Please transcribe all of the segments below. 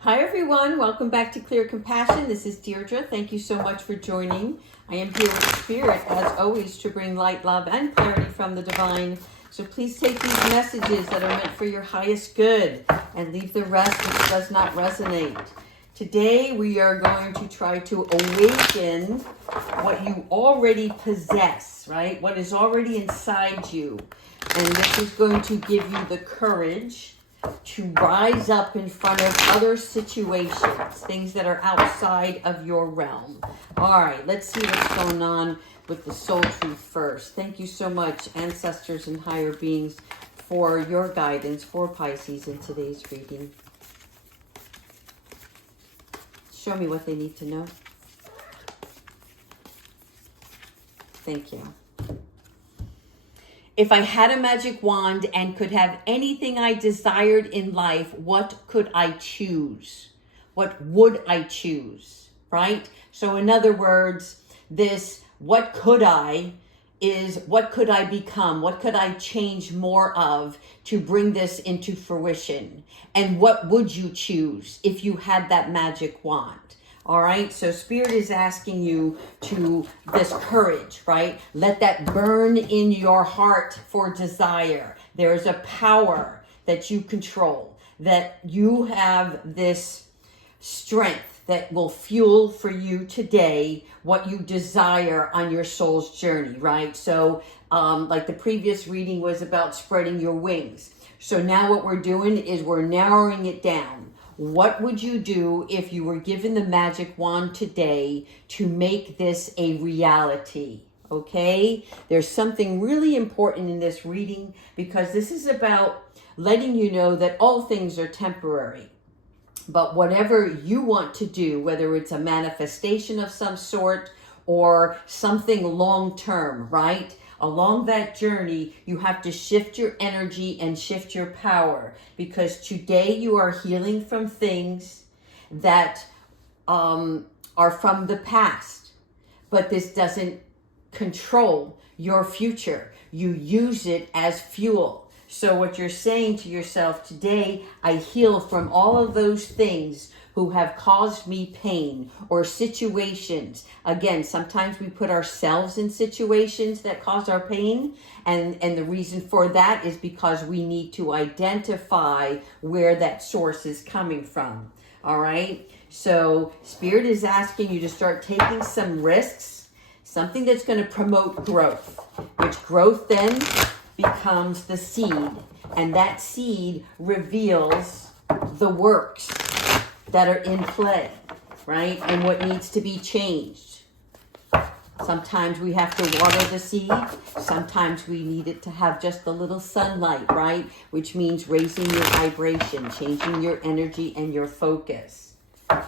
Hi everyone, welcome back to Clear Compassion. This is Deirdre. Thank you so much for joining. I am here with Spirit, as always, to bring light, love, and clarity from the divine. So please take these messages that are meant for your highest good and leave the rest which does not resonate. Today we are going to try to awaken what you already possess, right? What is already inside you. And this is going to give you the courage to rise up in front of other situations, things that are outside of your realm. All right, let's see what's going on with the soul truth first. Thank you so much, ancestors and higher beings, for your guidance for Pisces in today's reading. Show me what they need to know. Thank you. If I had a magic wand and could have anything I desired in life, what could I choose? What would I choose, right? So in other words, this what could I is what could I become? What could I change more of to bring this into fruition? And what would you choose if you had that magic wand? All right, so Spirit is asking you to this courage, right? Let that burn in your heart for desire. There is a power that you control, that you have this strength that will fuel for you today what you desire on your soul's journey, right? So like the previous reading was about spreading your wings. So now what we're doing is we're narrowing it down. What would you do if you were given the magic wand today to make this a reality? Okay? There's something really important in this reading because this is about letting you know that all things are temporary. But whatever you want to do, whether it's a manifestation of some sort or something long-term, right? Along that journey, you have to shift your energy and shift your power because today you are healing from things that are from the past, but this doesn't control your future. You use it as fuel. So what you're saying to yourself today, I heal from all of those things who have caused me pain or situations. Again, sometimes we put ourselves in situations that cause our pain. And the reason for that is because we need to identify where that source is coming from. All right. So Spirit is asking you to start taking some risks, something that's going to promote growth, which growth then becomes the seed. And that seed reveals the works that are in play, right? And what needs to be changed. Sometimes we have to water the seed. Sometimes we need it to have just a little sunlight, right? Which means raising your vibration, changing your energy and your focus.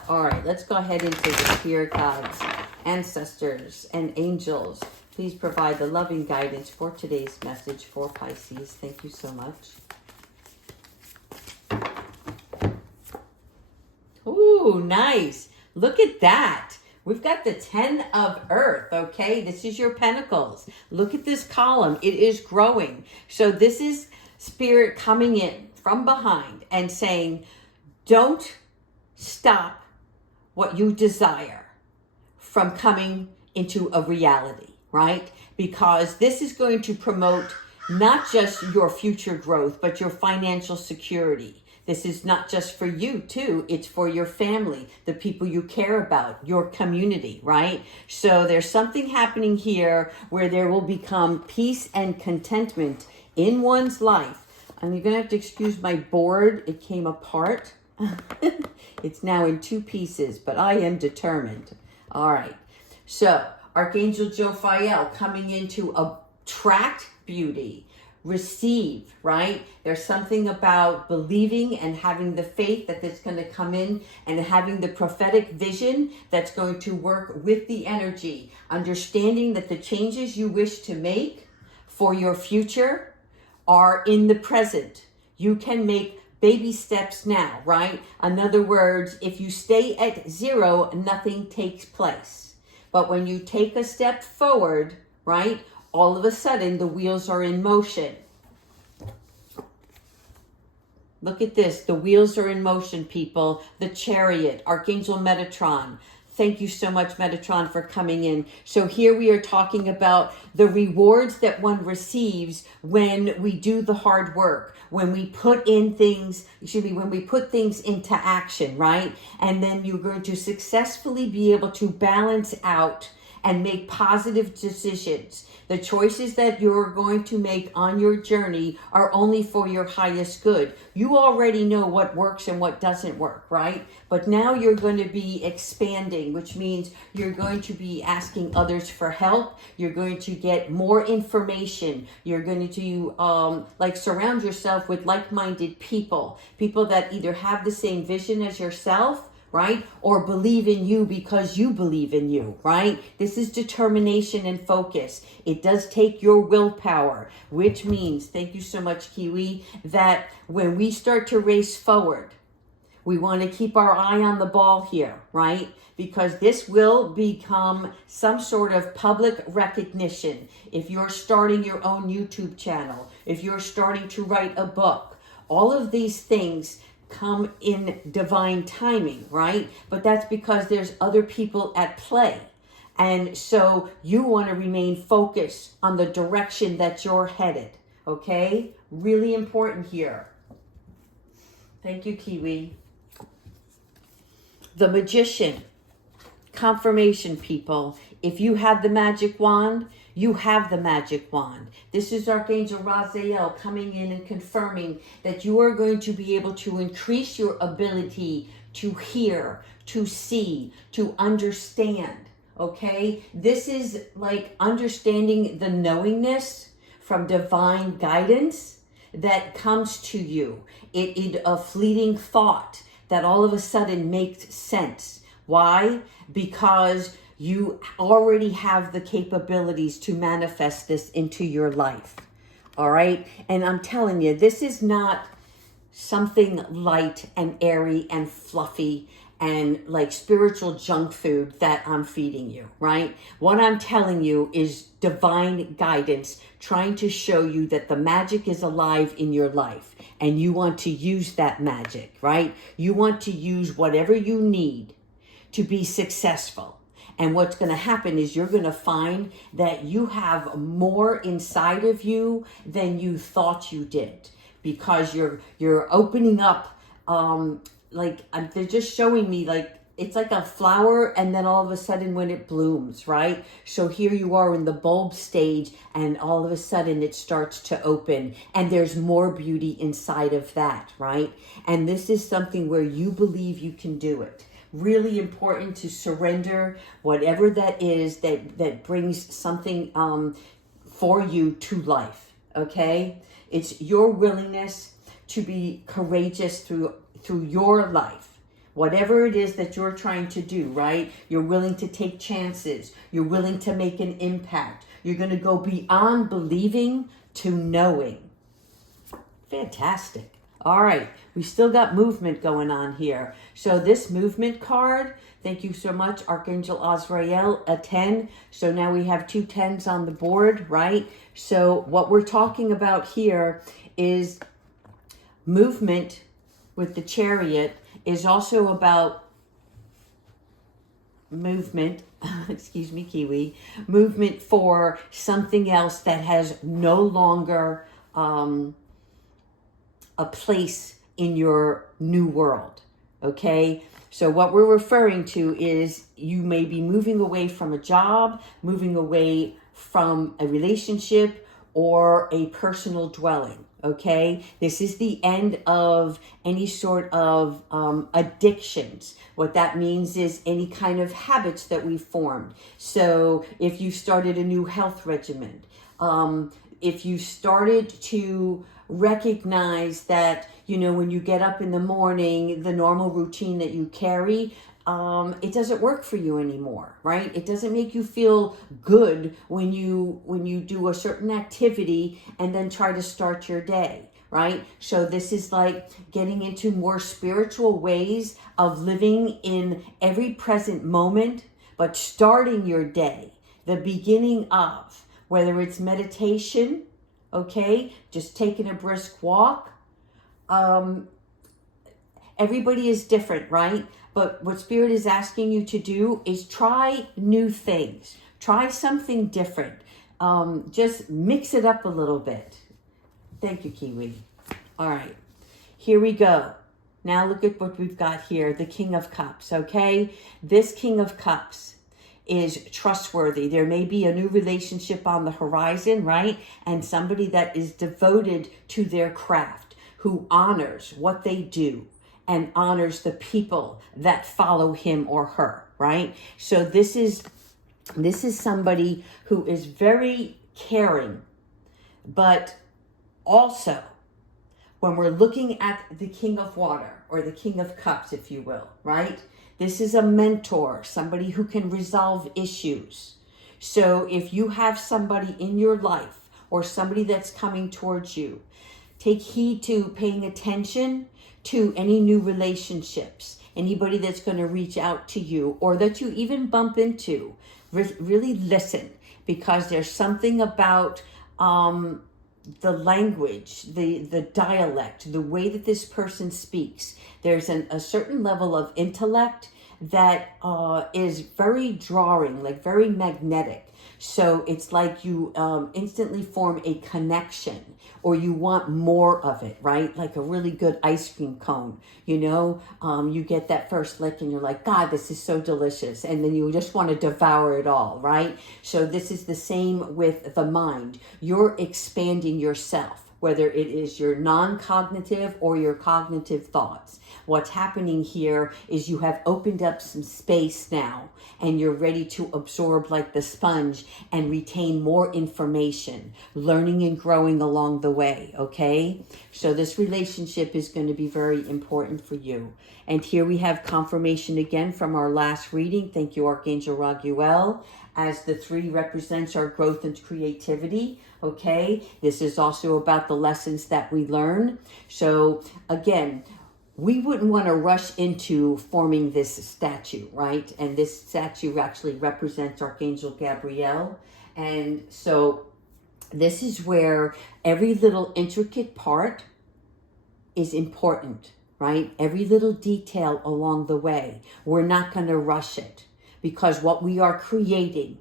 All right, let's go ahead into the spirit guides, ancestors, and angels. Please provide the loving guidance for today's message for Pisces. Thank you so much. Ooh, nice. Look at that. We've got the 10 of Earth, okay? This is your pentacles. Look at this column. It is growing. So this is Spirit coming in from behind and saying, don't stop what you desire from coming into a reality, right? Because this is going to promote not just your future growth, but your financial security. This is not just for you too, it's for your family, the people you care about, your community, right? So there's something happening here where there will become peace and contentment in one's life. And you're gonna have to excuse my board, it came apart. It's now in two pieces, but I am determined. All right, so Archangel Jophiel coming in to attract beauty. Receive, right? There's something about believing and having the faith that it's going to come in and having the prophetic vision that's going to work with the energy. Understanding that the changes you wish to make for your future are in the present. You can make baby steps now, right? In other words, if you stay at zero, nothing takes place. But when you take a step forward, right? All of a sudden, the wheels are in motion. Look at this. The wheels are in motion, people. The Chariot, Archangel Metatron. Thank you so much, Metatron, for coming in. So here we are talking about the rewards that one receives when we do the hard work, when we put in things, when we put things into action, right? And then you're going to successfully be able to balance out and make positive decisions. The choices that you're going to make on your journey are only for your highest good. You already know what works and what doesn't work, right? But now you're going to be expanding, which means you're going to be asking others for help. You're going to get more information. You're going to surround yourself with like-minded people that either have the same vision as yourself, right? Or believe in you because you believe in you, right? This is determination and focus. It does take your willpower, which means, thank you so much, Kiwi, that when we start to race forward, we want to keep our eye on the ball here, right? Because this will become some sort of public recognition. If you're starting your own YouTube channel, if you're starting to write a book, all of these things come in divine timing, right? But that's because there's other people at play. And so you want to remain focused on the direction that you're headed, okay? Really important here. Thank you, Kiwi. The Magician. Confirmation, people. If you have the magic wand, you have the magic wand. This is Archangel Raziel coming in and confirming that you are going to be able to increase your ability to hear, to see, to understand, okay? This is like understanding the knowingness from divine guidance that comes to you. It a fleeting thought that all of a sudden makes sense. Why? Because you already have the capabilities to manifest this into your life. All right? And I'm telling you, this is not something light and airy and fluffy and like spiritual junk food that I'm feeding you, right? What I'm telling you is divine guidance trying to show you that the magic is alive in your life and you want to use that magic, right? You want to use whatever you need to be successful. And what's going to happen is you're going to find that you have more inside of you than you thought you did, because you're opening up. They're just showing me like it's like a flower, and then all of a sudden when it blooms, right? So here you are in the bulb stage, and all of a sudden it starts to open, and there's more beauty inside of that, right? And this is something where you believe you can do it. Really important to surrender whatever that is that brings something for you to life, okay? It's your willingness to be courageous through your life. Whatever it is that you're trying to do, right? You're willing to take chances. You're willing to make an impact. You're going to go beyond believing to knowing. Fantastic. All right, we still got movement going on here. So this movement card, thank you so much, Archangel Azrael, a 10. So now we have 2 10s on the board, right? So what we're talking about here is movement with the Chariot is also about movement, excuse me, Kiwi, movement for something else that has no longer a place in your new world, okay? So what we're referring to is you may be moving away from a job, moving away from a relationship or a personal dwelling, okay? This is the end of any sort of addictions. What that means is any kind of habits that we formed. So if you started a new health regimen, if you started to recognize that, when you get up in the morning, the normal routine that you carry, it doesn't work for you anymore, right? It doesn't make you feel good when you do a certain activity and then try to start your day, right? So this is like getting into more spiritual ways of living in every present moment, but starting your day, the beginning of, whether it's meditation, okay, just taking a brisk walk, everybody is different, right? But what Spirit is asking you to do is try new things. Try something different. Just mix it up a little bit. Thank you, Kiwi. All right, here we go. Now look at what we've got here, the King of Cups, okay? This King of Cups is trustworthy. There may be a new relationship on the horizon, right? And somebody that is devoted to their craft, who honors what they do and honors the people that follow him or her, right? So this is somebody who is very caring, but also when we're looking at the King of Water or the King of Cups, if you will, right? This is a mentor, somebody who can resolve issues. So if you have somebody in your life or somebody that's coming towards you, take heed to paying attention to any new relationships, anybody that's going to reach out to you or that you even bump into. Really listen, because there's something about the language, the dialect, the way that this person speaks. There's a certain level of intellect that is very drawing, like very magnetic. So it's like you instantly form a connection, or you want more of it, right? Like a really good ice cream cone, you get that first lick and you're like, God, this is so delicious. And then you just want to devour it all, right? So this is the same with the mind. You're expanding yourself, whether it is your non-cognitive or your cognitive thoughts. What's happening here is you have opened up some space now, and you're ready to absorb like the sponge and retain more information, learning and growing along the way, okay? So this relationship is going to be very important for you. And here we have confirmation again from our last reading. Thank you, Archangel Raguel, as the 3 represents our growth and creativity, okay? This is also about the lessons that we learn. So again, we wouldn't want to rush into forming this statue, right? And this statue actually represents Archangel Gabriel. And so this is where every little intricate part is important, right? Every little detail along the way. We're not going to rush it, because what we are creating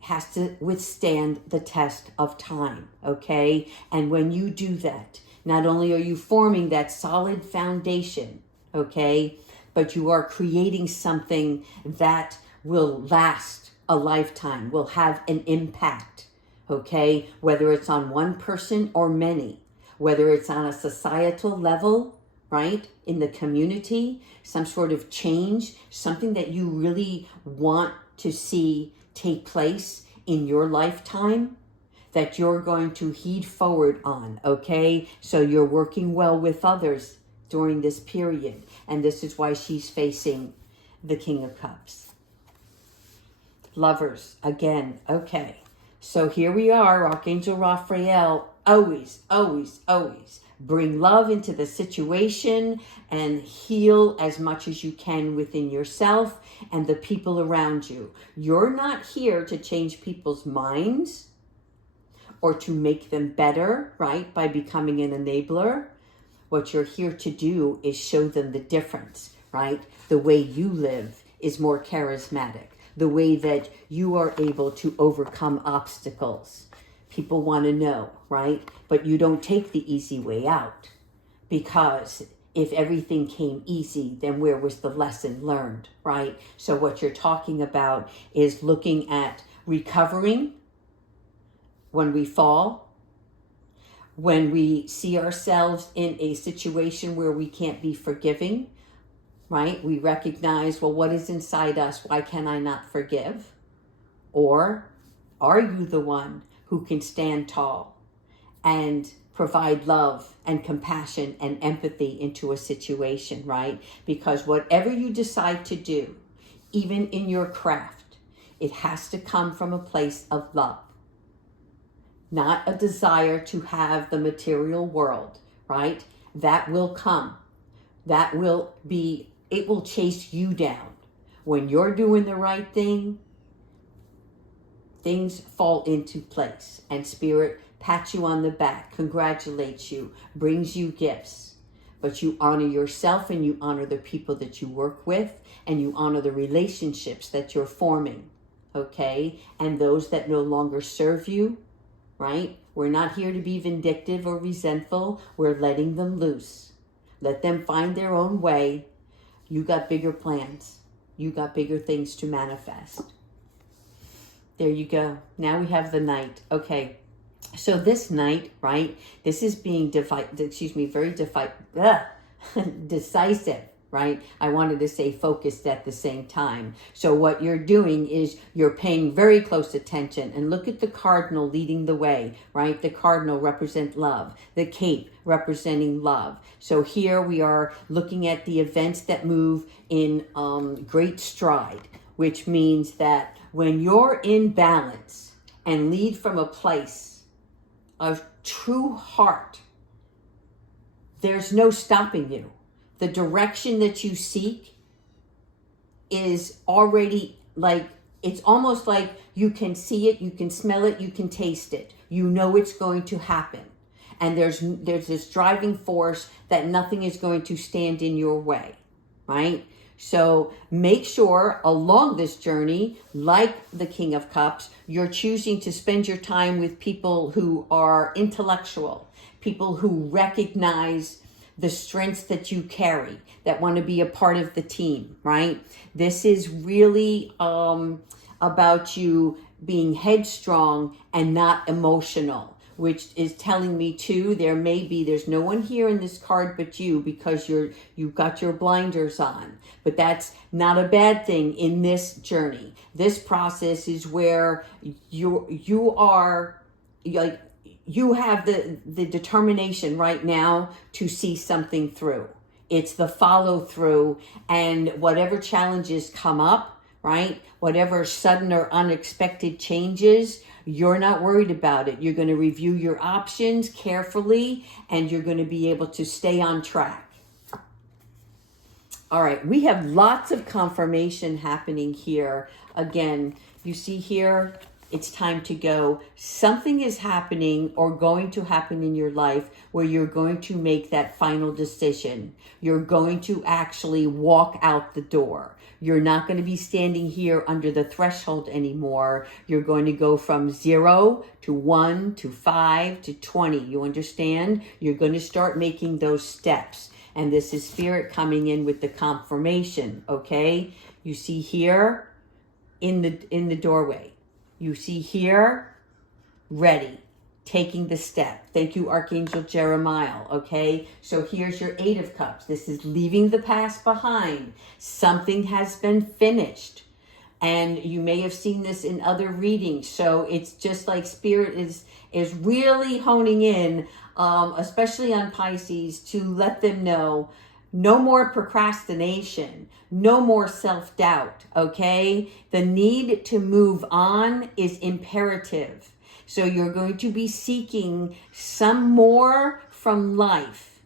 has to withstand the test of time, okay? And when you do that, not only are you forming that solid foundation, okay, but you are creating something that will last a lifetime, will have an impact, okay, whether it's on one person or many, whether it's on a societal level, right, in the community, some sort of change, something that you really want to see take place in your lifetime, that you're going to heed forward on, okay? So you're working well with others during this period. And this is why she's facing the King of Cups. Lovers, again, okay. So here we are, Archangel Raphael, always, always, always bring love into the situation and heal as much as you can within yourself and the people around you. You're not here to change people's minds or to make them better, right, by becoming an enabler. What you're here to do is show them the difference, right? The way you live is more charismatic. The way that you are able to overcome obstacles. People want to know, right? But you don't take the easy way out, because if everything came easy, then where was the lesson learned, right? So what you're talking about is looking at recovering when we fall, when we see ourselves in a situation where we can't be forgiving, right? We recognize, well, what is inside us? Why can I not forgive? Or are you the one who can stand tall and provide love and compassion and empathy into a situation, right? Because whatever you decide to do, even in your craft, it has to come from a place of love. Not a desire to have the material world, right? That will come. That will be, it will chase you down. When you're doing the right thing, things fall into place, and Spirit pats you on the back, congratulates you, brings you gifts. But you honor yourself and you honor the people that you work with and you honor the relationships that you're forming, okay? And those that no longer serve you, right? We're not here to be vindictive or resentful. We're letting them loose. Let them find their own way. You got bigger plans. You got bigger things to manifest. There you go. Now we have the Knight. Okay. So this Knight, right? This is being decisive, right? I wanted to say focused at the same time. So what you're doing is you're paying very close attention. And look at the cardinal leading the way, right? The cardinal represents love. The cape representing love. So here we are looking at the events that move in great stride, which means that when you're in balance and lead from a place of true heart, there's no stopping you. The direction that you seek is already it's almost like you can see it, you can smell it, you can taste it. You know it's going to happen. And there's this driving force that nothing is going to stand in your way, right? So make sure along this journey, like the King of Cups, you're choosing to spend your time with people who are intellectual, people who recognize the strengths that you carry, that want to be a part of the team, right? This is really about you being headstrong and not emotional, which is telling me too, there's no one here in this card but you, because you've got your blinders on. But that's not a bad thing in this journey. This process is where you have the determination right now to see something through. It's the follow through, and whatever challenges come up, right? Whatever sudden or unexpected changes, you're not worried about it. You're going to review your options carefully, and you're going to be able to stay on track. All right, we have lots of confirmation happening here. Again, you see here, it's time to go. Something is happening or going to happen in your life where you're going to make that final decision. You're going to actually walk out the door. You're not going to be standing here under the threshold anymore. You're going to go from 0 to 1 to 5 to 20. You understand? You're going to start making those steps. And this is Spirit coming in with the confirmation, okay? You see here in the doorway. You see here, ready, taking the step. Thank you, Archangel Jeremiah, okay? So here's your 8 of Cups. This is leaving the past behind. Something has been finished. And you may have seen this in other readings. So it's just like Spirit is really honing in, especially on Pisces, to let them know no more procrastination, no more self-doubt, okay? The need to move on is imperative. So you're going to be seeking some more from life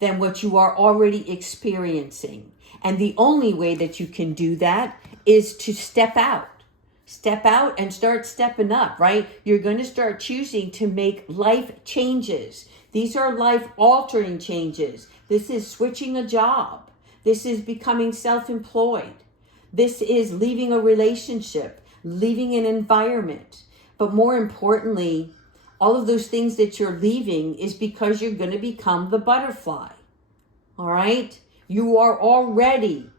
than what you are already experiencing. And the only way that you can do that is to step out. Step out and start stepping up, right? You're going to start choosing to make life changes. These are life-altering changes. This is switching a job. This is becoming self-employed. This is leaving a relationship, leaving an environment. But more importantly, all of those things that you're leaving is because you're going to become the butterfly. All right? You are already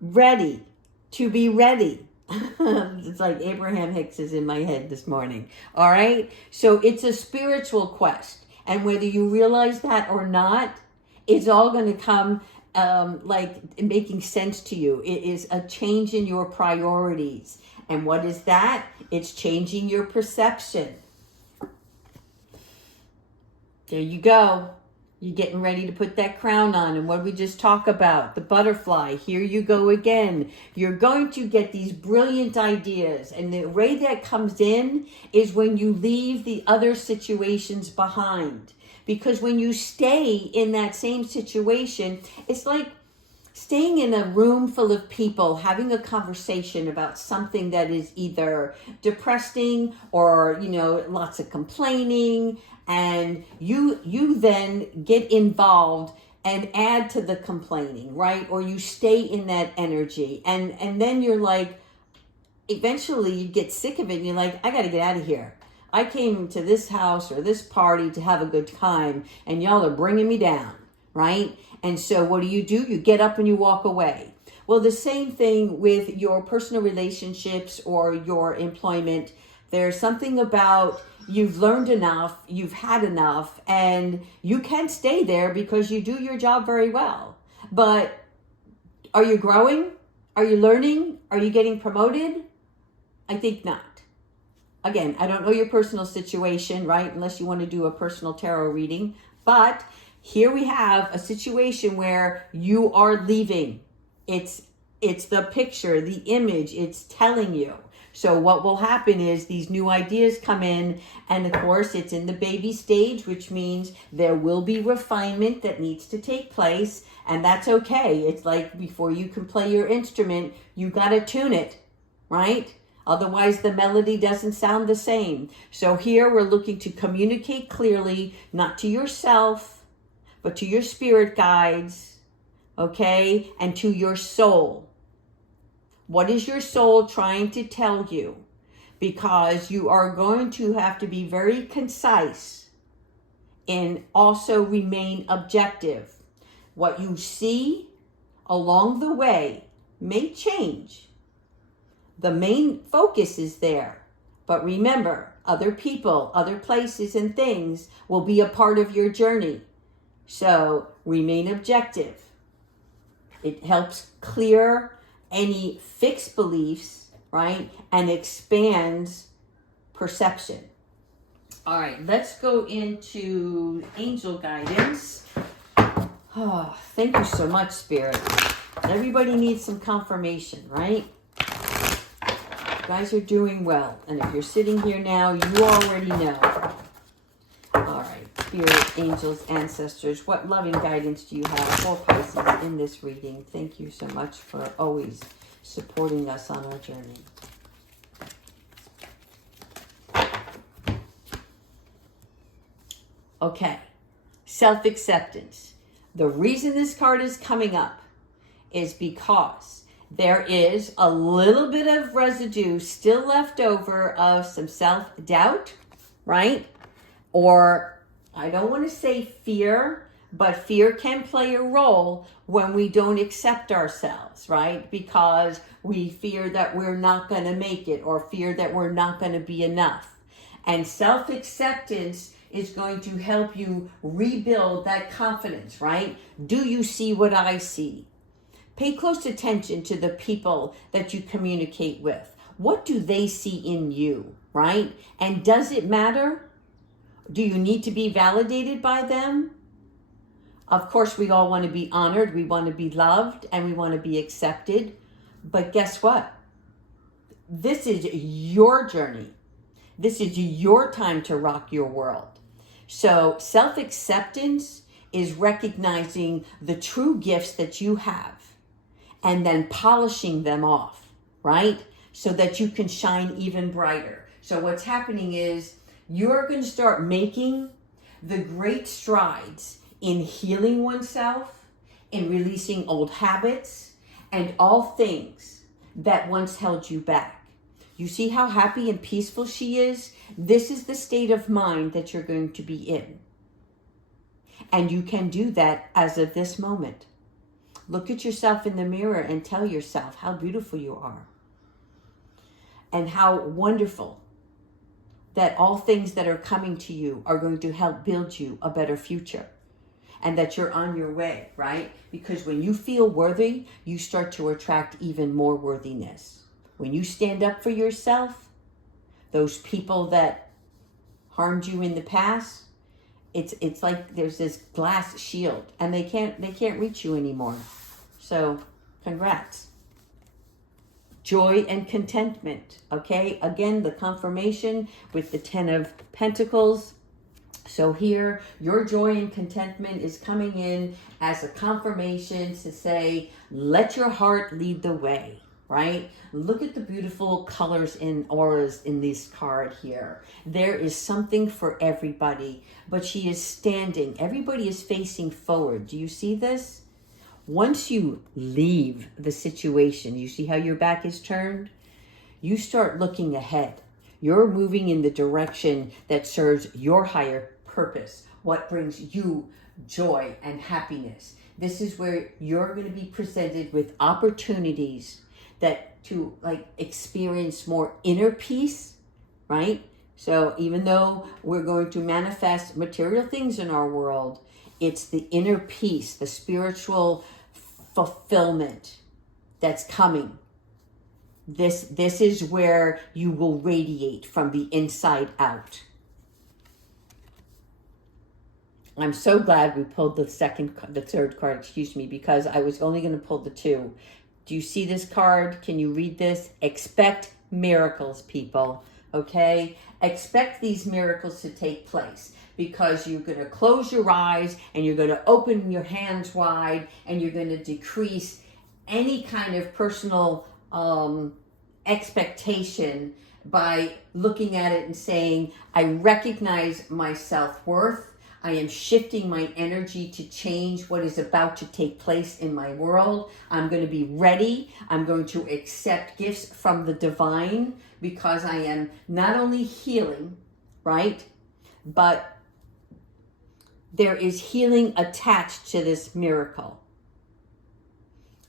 ready to be ready. It's like Abraham Hicks is in my head this morning. All right? So it's a spiritual quest. And whether you realize that or not, it's all going to come like making sense to you. It is a change in your priorities. And what is that? It's changing your perception. There you go. You're getting ready to put that crown on. And what did we just talk about? The butterfly. Here you go again. You're going to get these brilliant ideas. And the way that comes in is when you leave the other situations behind. Because when you stay in that same situation, it's like staying in a room full of people, having a conversation about something that is either depressing or, lots of complaining, and you then get involved and add to the complaining, right? Or you stay in that energy, and then you're like, eventually you get sick of it and you're like, I got to get out of here. I came to this house or this party to have a good time, and y'all are bringing me down, right? And so what do? You get up and you walk away. Well, the same thing with your personal relationships or your employment. There's something about you've learned enough, you've had enough, and you can stay there because you do your job very well. But are you growing? Are you learning? Are you getting promoted? I think not. Again, I don't know your personal situation, right? Unless you want to do a personal tarot reading. But here we have a situation where you are leaving. It's the picture, the image, it's telling you. So what will happen is these new ideas come in, and of course it's in the baby stage, which means there will be refinement that needs to take place, and that's okay. It's like before you can play your instrument, you got to tune it, right? Otherwise, the melody doesn't sound the same. So here we're looking to communicate clearly, not to yourself, but to your spirit guides, okay? And to your soul. What is your soul trying to tell you? Because you are going to have to be very concise and also remain objective. What you see along the way may change. The main focus is there. But remember, other people, other places and things will be a part of your journey. So remain objective. It helps clear any fixed beliefs, right? And expands perception. All right, let's go into angel guidance. Oh, thank you so much, Spirit. Everybody needs some confirmation, right? You guys are doing well. And if you're sitting here now, you already know. All right, Spirit, angels, ancestors, what loving guidance do you have for Pisces in this reading? Thank you so much for always supporting us on our journey. Okay, self-acceptance. The reason this card is coming up is because there is a little bit of residue still left over of some self-doubt, right? Or I don't want to say fear, but fear can play a role when we don't accept ourselves, right? Because we fear that we're not going to make it, or fear that we're not going to be enough. And self-acceptance is going to help you rebuild that confidence, right? Do you see what I see? Pay close attention to the people that you communicate with. What do they see in you, right? And does it matter? Do you need to be validated by them? Of course, we all want to be honored, we want to be loved, and we want to be accepted. But guess what? This is your journey. This is your time to rock your world. So self-acceptance is recognizing the true gifts that you have and then polishing them off, right? So that you can shine even brighter. So what's happening is you're going to start making the great strides in healing oneself, in releasing old habits, and all things that once held you back. You see how happy and peaceful she is? This is the state of mind that you're going to be in. And you can do that as of this moment. Look at yourself in the mirror and tell yourself how beautiful you are. And how wonderful that all things that are coming to you are going to help build you a better future. And that you're on your way, right? Because when you feel worthy, you start to attract even more worthiness. When you stand up for yourself, those people that harmed you in the past, it's like there's this glass shield and they can't reach you anymore. So, congrats. Joy and contentment, okay? Again, the confirmation with the 10 of Pentacles. So here, your joy and contentment is coming in as a confirmation to say, let your heart lead the way, right? Look at the beautiful colors and auras in this card here. There is something for everybody, but she is standing. Everybody is facing forward. Do you see this? Once you leave the situation, you see how your back is turned? You start looking ahead. You're moving in the direction that serves your higher purpose, what brings you joy and happiness. This is where you're going to be presented with opportunities that to like experience more inner peace, right? So even though we're going to manifest material things in our world, it's the inner peace, the spiritual fulfillment that's coming. This is where you will radiate from the inside out. I'm so glad we pulled the third card, because I was only going to pull the two. Do you see this card? Can you read this? Expect miracles, people. Okay? Expect these miracles to take place, because you're going to close your eyes and you're going to open your hands wide and you're going to decrease any kind of personal expectation by looking at it and saying, I recognize my self-worth. I am shifting my energy to change what is about to take place in my world. I'm going to be ready. I'm going to accept gifts from the divine, because I am not only healing, right? But there is healing attached to this miracle.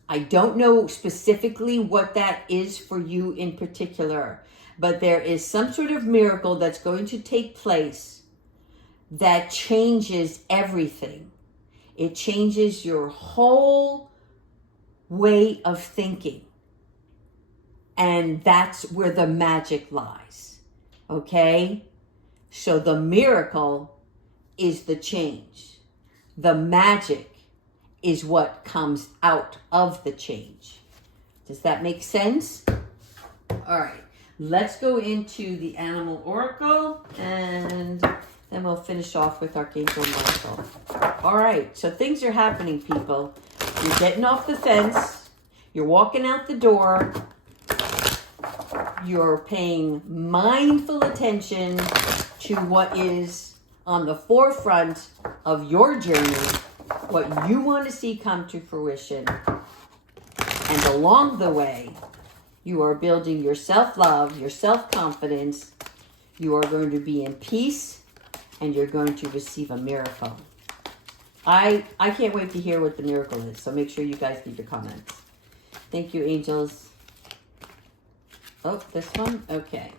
I don't know specifically what that is for you in particular, but there is some sort of miracle that's going to take place that changes everything. It changes your whole way of thinking. And that's where the magic lies. Okay? So the miracle is the change. The magic is what comes out of the change. Does that make sense? All right. Let's go into the animal oracle, and then we'll finish off with Archangel Michael. All right, so things are happening, people. You're getting off the fence. You're walking out the door. You're paying mindful attention to what is on the forefront of your journey, what you want to see come to fruition. And along the way, you are building your self-love, your self-confidence. You are going to be in peace, and you're going to receive a miracle. I can't wait to hear what the miracle is, so make sure you guys leave your comments. Thank you, angels. Oh, this one? Okay.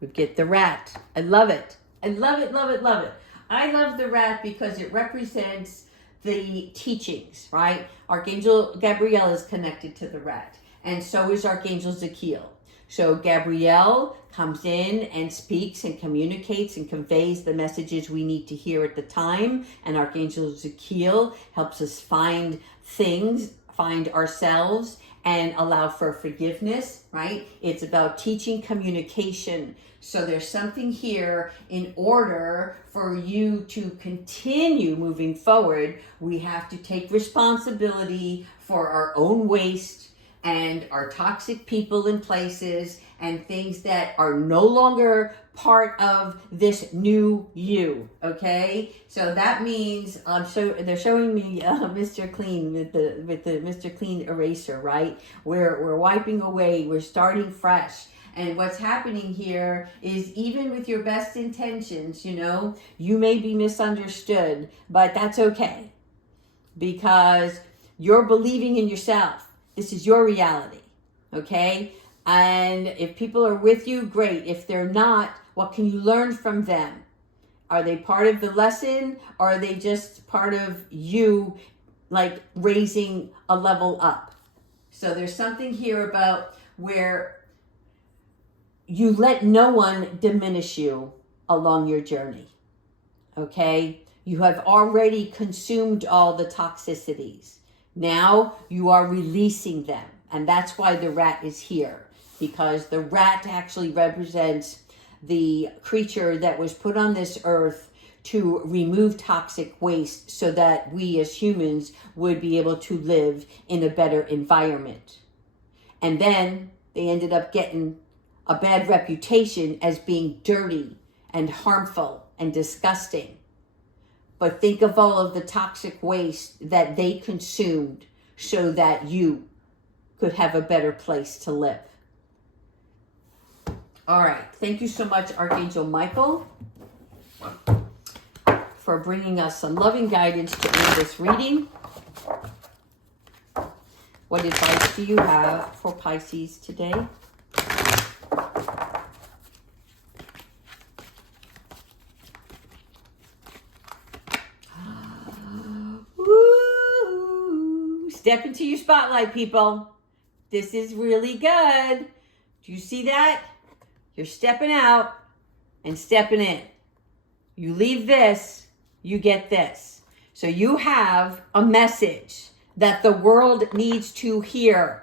We get the rat. I love it. I love it, love it, love it. I love the rat because it represents the teachings, right? Archangel Gabriel is connected to the rat, and so is Archangel Zachiel. So Gabrielle comes in and speaks and communicates and conveys the messages we need to hear at the time. And Archangel Zachiel helps us find things, find ourselves, and allow for forgiveness, right? It's about teaching communication. So there's something here. In order for you to continue moving forward, we have to take responsibility for our own waste and our toxic people and places and things that are no longer part of this new you, okay? So that means they're showing me Mr. Clean with the Mr. Clean eraser, right? We're wiping away, we're starting fresh. And what's happening here is, even with your best intentions, you may be misunderstood, but that's okay, because you're believing in yourself. This is your reality, okay? And if people are with you, great. If they're not, what can you learn from them? Are they part of the lesson, or are they just part of you, like raising a level up? So there's something here about where you let no one diminish you along your journey, okay? You have already consumed all the toxicities. Now you are releasing them. And that's why the rat is here, because the rat actually represents the creature that was put on this earth to remove toxic waste so that we as humans would be able to live in a better environment. And then they ended up getting a bad reputation as being dirty and harmful and disgusting. But think of all of the toxic waste that they consumed so that you could have a better place to live. All right. Thank you so much, Archangel Michael, for bringing us some loving guidance to end this reading. What advice do you have for Pisces today? Woo! Step into your spotlight, people. This is really good. Do you see that? You're stepping out and stepping in. You leave this, you get this. So you have a message that the world needs to hear.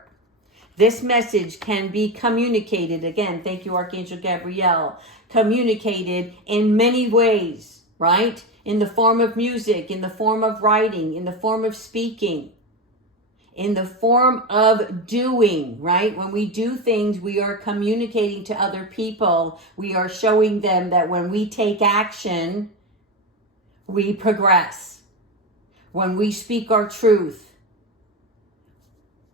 This message can be communicated. Again, thank you, Archangel Gabriel. Communicated in many ways, right? In the form of music, in the form of writing, in the form of speaking, in the form of doing, right? When we do things, we are communicating to other people. We are showing them that when we take action, we progress. When we speak our truth,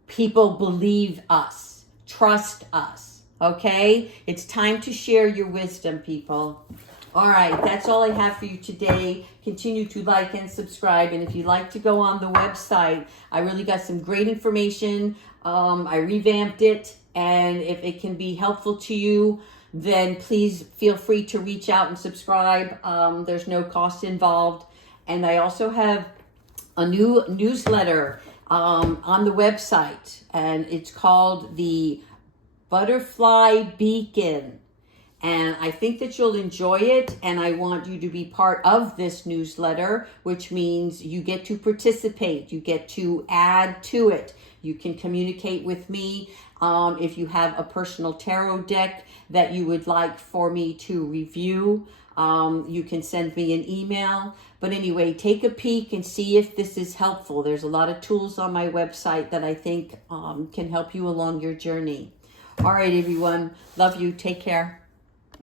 people believe us, trust us, okay? It's time to share your wisdom, people. All right, that's all I have for you today. Continue to like and subscribe. And if you'd like to go on the website, I really got some great information. I revamped it. And if it can be helpful to you, then please feel free to reach out and subscribe. There's no cost involved. And I also have a new newsletter on the website, and it's called the Butterfly Beacon. And I think that you'll enjoy it, and I want you to be part of this newsletter, which means you get to participate, you get to add to it. You can communicate with me if you have a personal tarot deck that you would like for me to review. You can send me an email. But anyway, take a peek and see if this is helpful. There's a lot of tools on my website that I think can help you along your journey. All right, everyone. Love you. Take care.